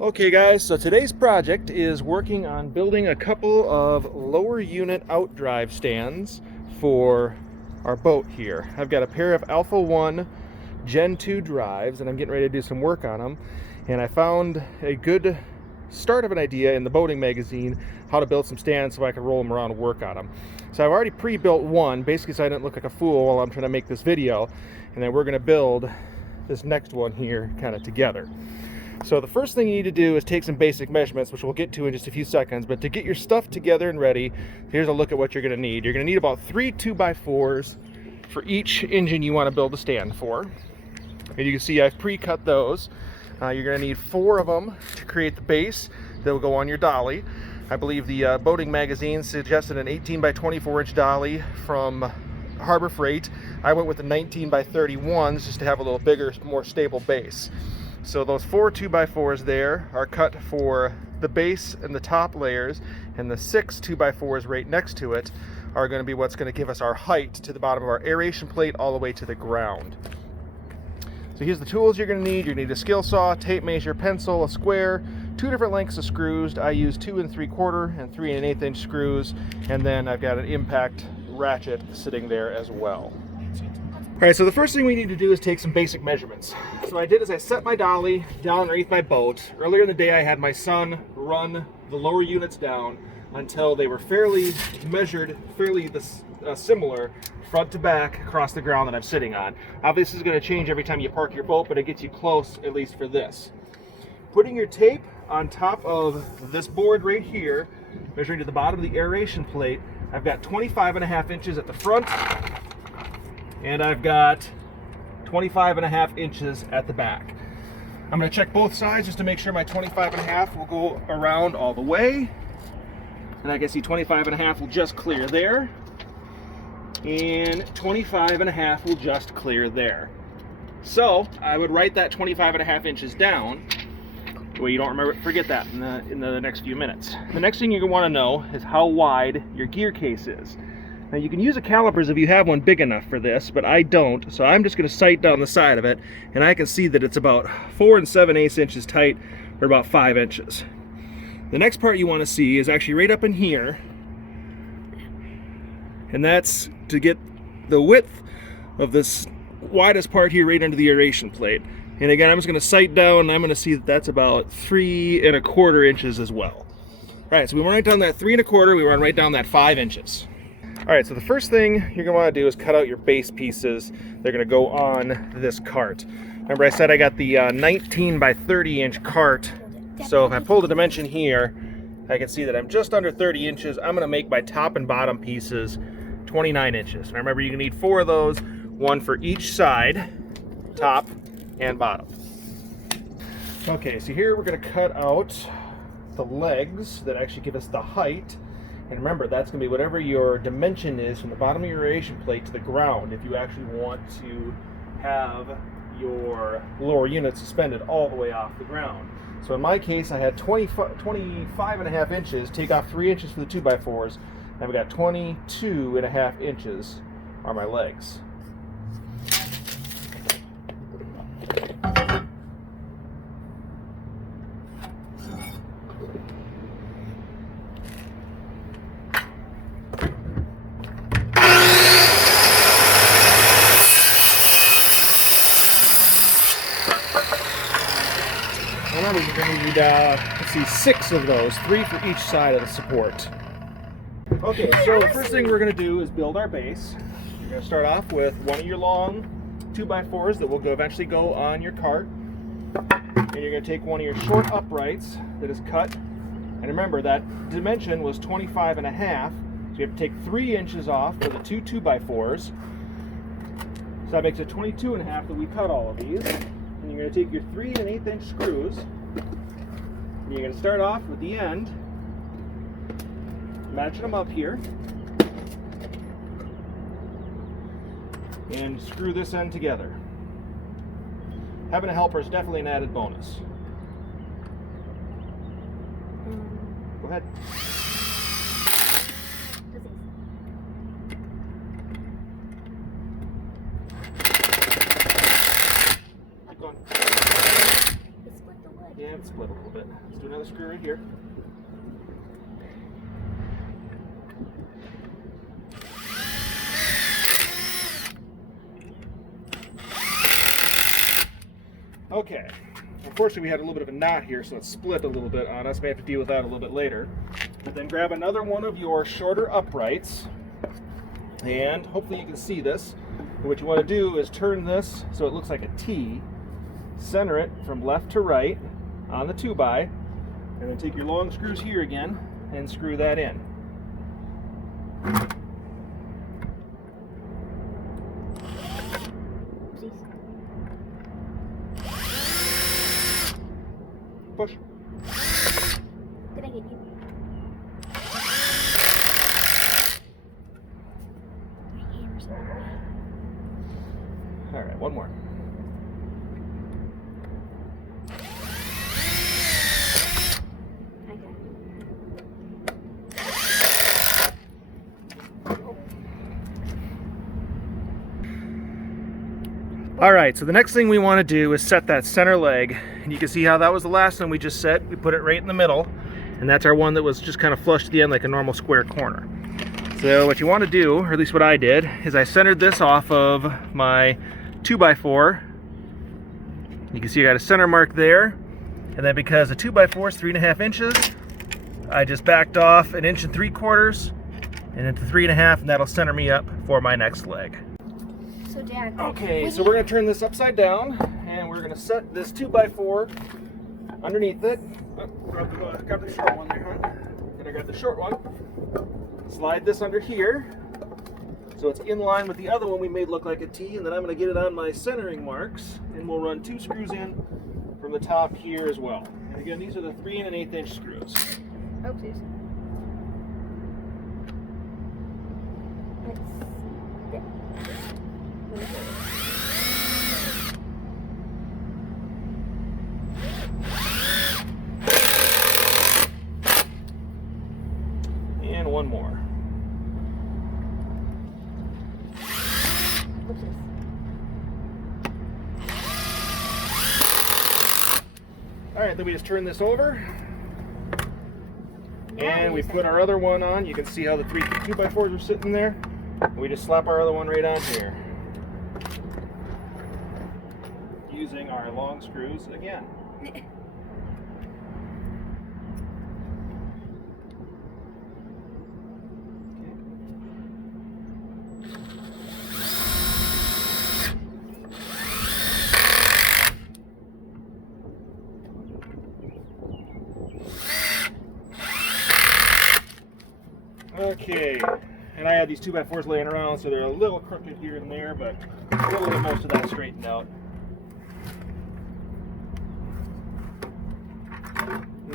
Okay guys, so today's project is working on building a couple of lower unit Outdrive stands for our boat here. I've got a pair of Alpha 1 Gen 2 drives and I'm getting ready to do some work on them. And I found a good start of an idea in the boating magazine how to build some stands so I can roll them around and work on them. So I've already pre-built one, basically so I didn't look like a fool while I'm trying to make this video. And then we're going to build this next one here kind of together. So the first thing you need to do is take some basic measurements, which we'll get to in just a few seconds. But to get your stuff together and ready, here's a look at what you're going to need. You're going to need about 3 2x4s for each engine you want to build a stand for. And you can see I've pre-cut those. You're going to need 4 of them to create the base that will go on your dolly. I believe the boating magazine suggested an 18x24 inch dolly from Harbor Freight. I went with the 19x31s just to have a little bigger, more stable base. So those 4 2x4s there are cut for the base and the top layers, and the 6 2x4s right next to it are going to be what's going to give us our height to the bottom of our aeration plate all the way to the ground. So here's the tools you're going to need. You're going to need a skill saw, tape measure, pencil, a square, 2 different lengths of screws. I use 2 3/4 and 3 1/8 inch screws, and then I've got an impact ratchet sitting there as well. Alright, so the first thing we need to do is take some basic measurements. So what I did is I set my dolly down underneath my boat. Earlier in the day I had my son run the lower units down until they were fairly measured, fairly similar front to back across the ground that I'm sitting on. Obviously, this is going to change every time you park your boat, but it gets you close, at least for this. Putting your tape on top of this board right here, measuring to the bottom of the aeration plate, I've got 25.5 inches at the front, and I've got 25.5 inches at the back. I'm going to check both sides just to make sure my 25.5 will go around all the way. And I can see 25.5 will just clear there. And 25.5 will just clear there. So I would write that 25.5 inches down. Well, you don't forget that in the next few minutes. The next thing you're going to want to know is how wide your gear case is. Now you can use a calipers if you have one big enough for this, but I don't, so I'm just going to sight down the side of it, and I can see that it's about 4 7/8 inches tight, or about 5 inches. The next part you want to see is actually right up in here, and that's to get the width of this widest part here right under the aeration plate. And again, I'm just going to sight down, and I'm going to see that that's about 3 1/4 inches as well. All right, so we run right down that 3 1/4, we run right down that 5 inches. All right, so the first thing you're gonna wanna do is cut out your base pieces. They're gonna go on this cart. Remember I said I got the 19x30 inch cart. So if I pull the dimension here, I can see that I'm just under 30 inches. I'm gonna make my top and bottom pieces 29 inches. Now remember, you can need 4 of those, 1 for each side, top and bottom. Okay, so here we're gonna cut out the legs that actually give us the height. And remember, that's going to be whatever your dimension is from the bottom of your aeration plate to the ground if you actually want to have your lower unit suspended all the way off the ground. So in my case, I had 25.5 inches, take off 3 inches for the 2x4s, and I've got 22.5 inches on my legs. Remember, you're going to need, let's see, 6 of those, 3 for each side of the support. Okay, so the first thing we're going to do is build our base. You're going to start off with one of your long 2x4s that will eventually go on your cart. And you're going to take one of your short uprights that is cut. And remember, that dimension was 25.5, so you have to take 3 inches off for the 2 2x4s. So that makes it 22.5 that we cut all of these. And you're going to take your 3 1/8 inch screws, and you're going to start off with the end, matching them up here, and screw this end together. Having a helper is definitely an added bonus. Go ahead. it split a little bit. Let's do another screw right here. Okay. Unfortunately, we had a little bit of a knot here, so it split a little bit on us. May have to deal with that a little bit later. But then grab another one of your shorter uprights, and hopefully you can see this. And what you want to do is turn this so it looks like a T, center it from left to right on the 2x, and then take your long screws here again and screw that in. Push. Did I get you? My hammer's in the way. All right, one more. I got it. All right, so the next thing we want to do is set that center leg. And you can see how that was the last one we just set. We put it right in the middle, and that's our one that was just kind of flush to the end like a normal square corner. So what you want to do, or at least what I did, is I centered this off of my 2x4. You can see I got a center mark there, and then because the 2x4 is 3.5 inches, I just backed off 1.75 inches and into 3.5, and that'll center me up for my next leg. So Dad. Okay, so we're going to turn this upside down, and we're going to set this 2x4 underneath it. Oh, grab the short one there, huh? Then I grab the short one. Slide this under here, so it's in line with the other one we made look like a T, and then I'm going to get it on my centering marks, and we'll run 2 screws in from the top here as well. And again, these are the 3 1/8 inch screws. Oopsies. Let's see. And one more. Oopsies. All right, then we just turn this over, Now and we use put that. our other one on. You can see how the 3 2x4s are sitting there. We just slap our other one right on here, using our long screws again. Okay, and I had these 2x4s laying around, so they're a little crooked here and there, but we'll get most of that straightened out.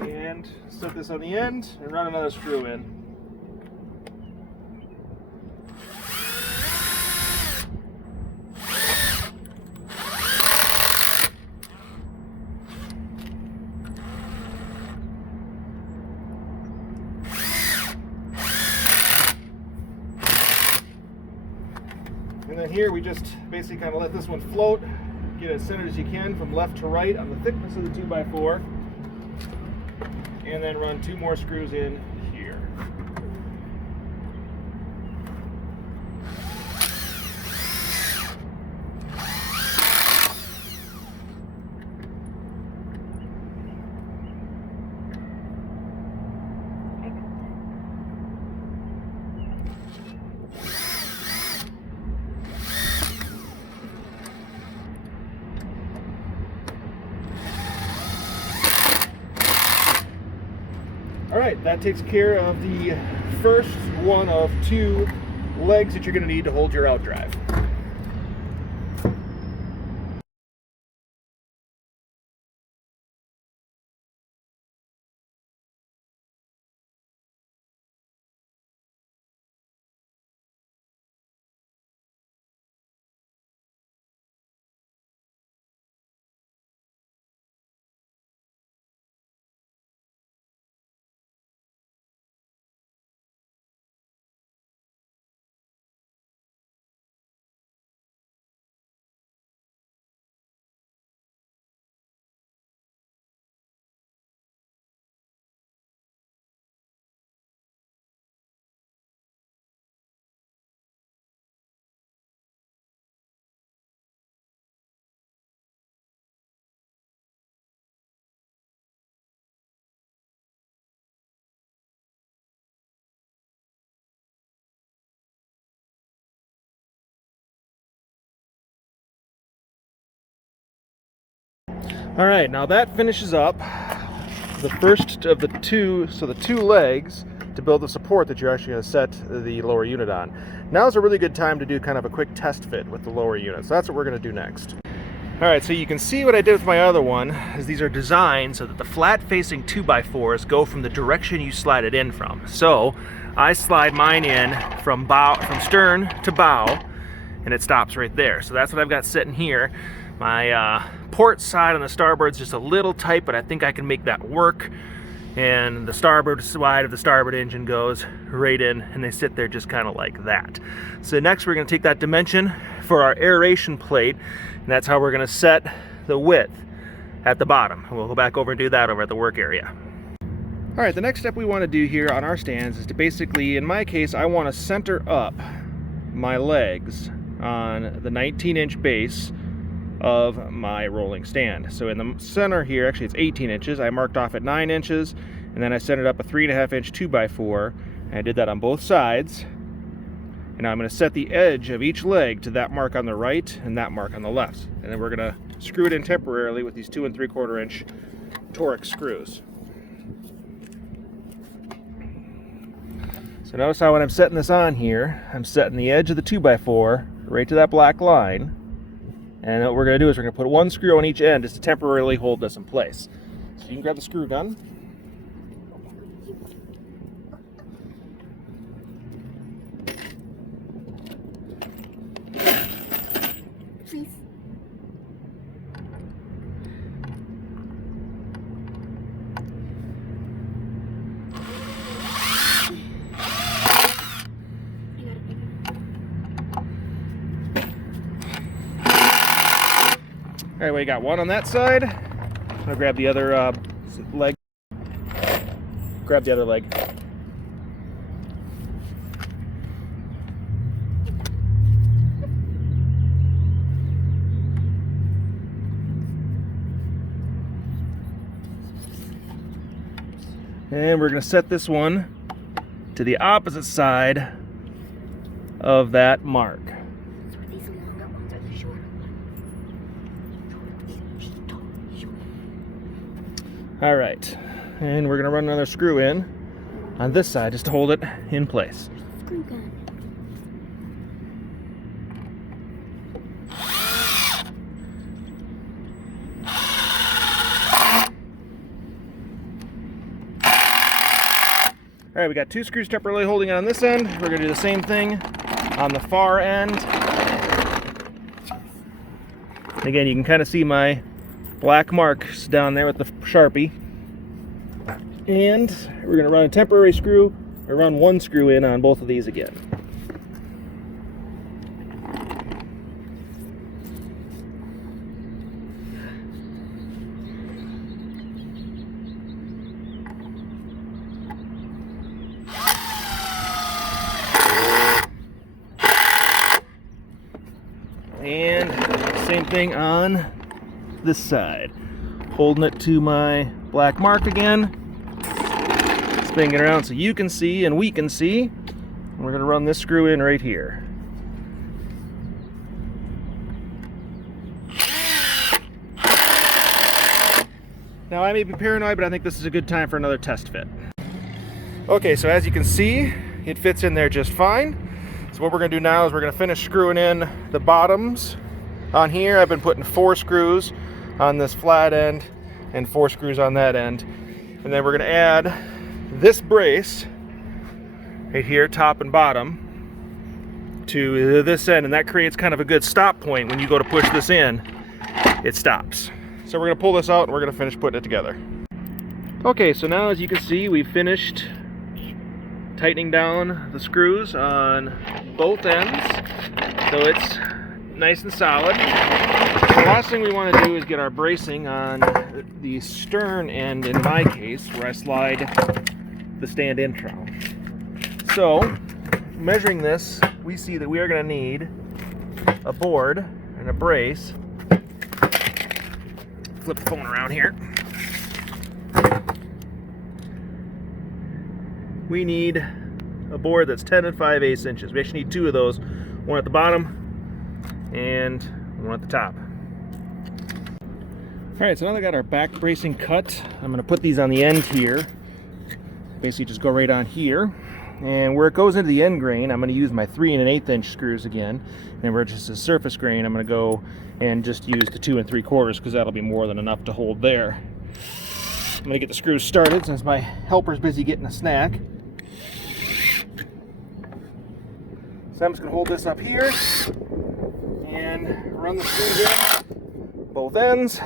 And set this on the end and run another screw in. And then here we just basically kind of let this one float, get it as centered as you can from left to right on the thickness of the 2x4, and then run 2 more screws in here. All right, that takes care of the first one of 2 legs that you're going to need to hold your Outdrive. All right, now that finishes up the first of the two, so the two legs to build the support that you're actually going to set the lower unit on. Now is a really good time to do kind of a quick test fit with the lower unit. So that's what we're going to do next. All right, so you can see what I did with my other one is these are designed so that the flat-facing 2x4s go from the direction you slide it in from. So I slide mine in from stern to bow, and it stops right there. So that's what I've got sitting here. My port side on the starboard's just a little tight, but I think I can make that work. And the starboard side of the starboard engine goes right in, and they sit there just kind of like that. So next we're going to take that dimension for our aeration plate, and that's how we're going to set the width at the bottom. We'll go back over and do that over at the work area. All right, the next step we want to do here on our stands is to basically, in my case, I want to center up my legs on the 19-inch base of my rolling stand. So in the center here, actually it's 18 inches, I marked off at 9 inches, and then I centered up a 3.5 inch 2x4, and I did that on both sides. And now I'm going to set the edge of each leg to that mark on the right and that mark on the left. And then we're going to screw it in temporarily with these 2 3/4 inch Torx screws. So notice how when I'm setting this on here, I'm setting the edge of the 2x4 right to that black line. And what we're going to do is we're going to put one screw on each end just to temporarily hold this in place. So you can grab the screw gun. Please. All right, we got one on that side. I'm gonna grab the other leg. Grab the other leg. And we're gonna set this one to the opposite side of that mark. These longer ones are the shorter ones. All right, and we're gonna run another screw in on this side just to hold it in place. Screw gun. All right, we got 2 screws temporarily holding it on this end. We're gonna do the same thing on the far end. Again, you can kind of see my black marks down there with the Sharpie. And we're going to run a temporary screw, or run one screw in on both of these again. And same thing on this side. Holding it to my black mark again. Spinning it around so you can see and we can see. And we're going to run this screw in right here. Now I may be paranoid, but I think this is a good time for another test fit. Okay, so as you can see, it fits in there just fine. So what we're going to do now is we're going to finish screwing in the bottoms on here. I've been putting 4 screws on this flat end and 4 screws on that end. And then we're going to add this brace right here, top and bottom, to this end, and that creates kind of a good stop point. When you go to push this in, it stops. So we're going to pull this out and we're going to finish putting it together. Okay, so now as you can see, we've finished tightening down the screws on both ends, so it's nice and solid. The last thing we want to do is get our bracing on the stern end, in my case, where I slide the stand in from. So, measuring this, we see that we are going to need a board and a brace. Flip the phone around here. We need a board that's 10 5/8 inches. We actually need 2 of those, one at the bottom and one at the top. Alright, so now that I got our back bracing cut, I'm going to put these on the end here. Basically just go right on here. And where it goes into the end grain, I'm going to use my 3 1/8" screws again. And where it's just a surface grain, I'm going to go and just use the 2 3/4 because that'll be more than enough to hold there. I'm going to get the screws started since my helper's busy getting a snack. So I'm just going to hold this up here and run the screws in both ends.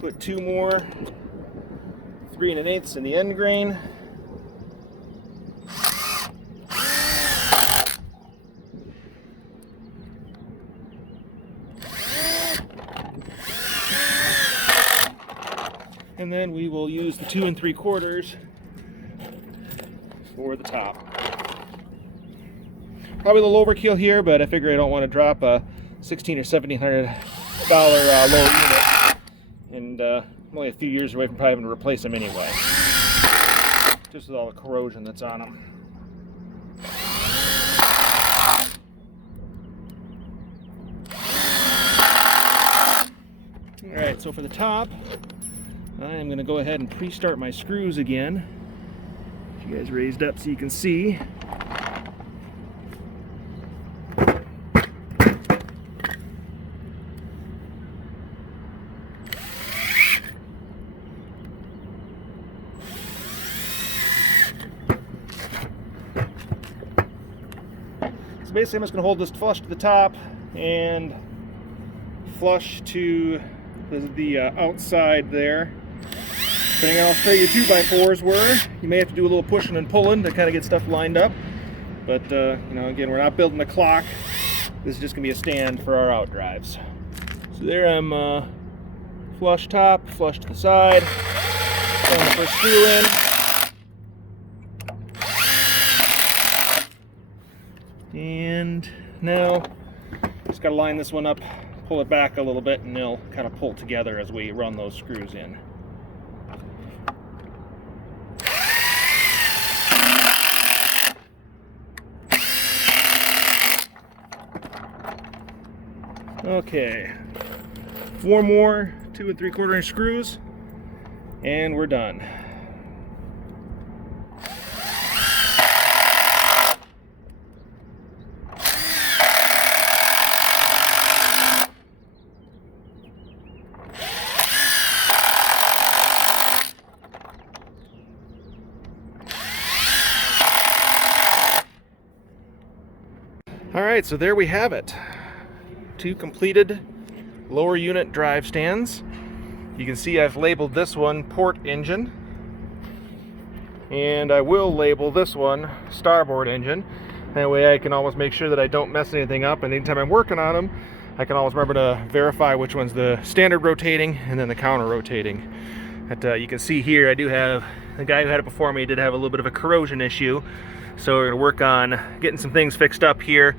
Put 2 more 3 1/8 in the end grain. And then we will use the 2 3/4 for the top. Probably a little overkill here, but I figure I don't want to drop a $1,600 or $1,700 lower unit. And I'm only a few years away from probably having to replace them anyway. Just with all the corrosion that's on them. Alright, so for the top, I'm going to go ahead and pre-start my screws again. Get you guys raised up so you can see. So basically I'm just going to hold this flush to the top and flush to the outside there. Depending on how straight your 2x4s were, you may have to do a little pushing and pulling to kind of get stuff lined up. But you know, again, we're not building a clock. This is just going to be a stand for our outdrives. So there I'm flush top, flush to the side. Put the first screw in. And now just got to line this one up, pull it back a little bit, and they'll kind of pull together as we run those screws in. Okay, 4 more 2 3/4" screws, and we're done. Alright, so there we have it. 2 completed lower unit drive stands. You can see I've labeled this one port engine, and I will label this one starboard engine. That way I can always make sure that I don't mess anything up, and anytime I'm working on them I can always remember to verify which one's the standard rotating and then the counter rotating. But you can see here I do have, the guy who had it before me did have a little bit of a corrosion issue, so we're going to work on getting some things fixed up here.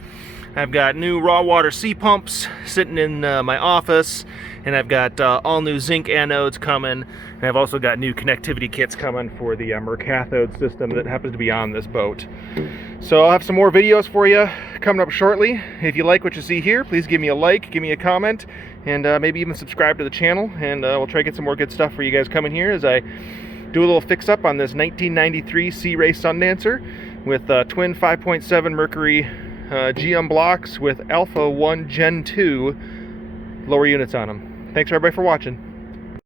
I've got new raw water sea pumps sitting in my office, and I've got all new zinc anodes coming, and I've also got new connectivity kits coming for the Mercathode system that happens to be on this boat. So I'll have some more videos for you coming up shortly. If you like what you see here, please give me a like, give me a comment, and maybe even subscribe to the channel, and we'll try to get some more good stuff for you guys coming here as I do a little fix up on this 1993 SeaRay SunDancer with twin 5.7 Mercury GM blocks with Alpha 1 Gen 2 lower units on them. Thanks everybody for watching.